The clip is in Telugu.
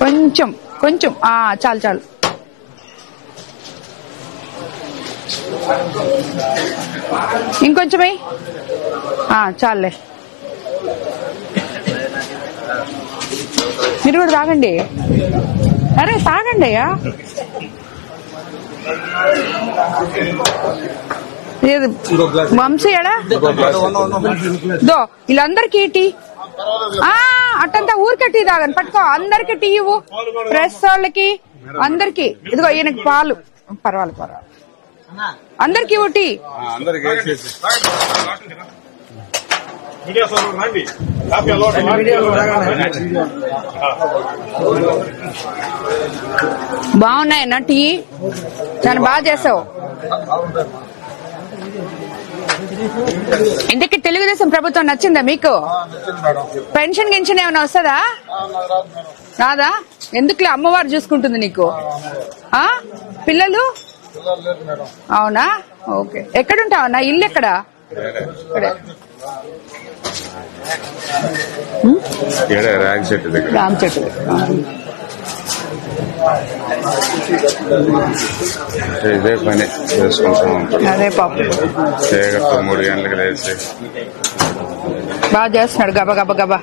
కొంచెం కొంచెం చాలు చాలు. ఇంకొంచెమే. చాలులే. మీరు కూడా తాగండి. అరే తాగండి అయ్యా. వంశీయడా దో వీళ్ళందరికీ టీ అట్టంతా ఊరికే టీ తాగని పట్టుకో. అందరికి టీ ఇవ్వు, ప్రెస్ వాళ్ళకి అందరికి. ఇదిగో ఈయనకి పాలు. పర్వాలేదు పర్వాలేదు, అందరికి ఇవ్వు టీ. బాగున్నాయన్నా టీ? చాలా బాగా చేసావు. ఇంతకీ తెలుగుదేశం ప్రభుత్వం నచ్చిందా మీకు? పెన్షన్ గిన్షన్ ఏమైనా వస్తుందా? రాదా? ఎందుకులే, అమ్మవారు చూసుకుంటుంది నీకు. పిల్లలు? అవునా? ఓకే. ఎక్కడుంటావు? నా ఇల్లు ఎక్కడా? రామ్ చెట్టు. ఇదే పని చేసుకుంటా ఉంటాం. అదే పాపం 3 గంటలకు లేచి బాగా చేస్తున్నాడు గబా గబా గబా.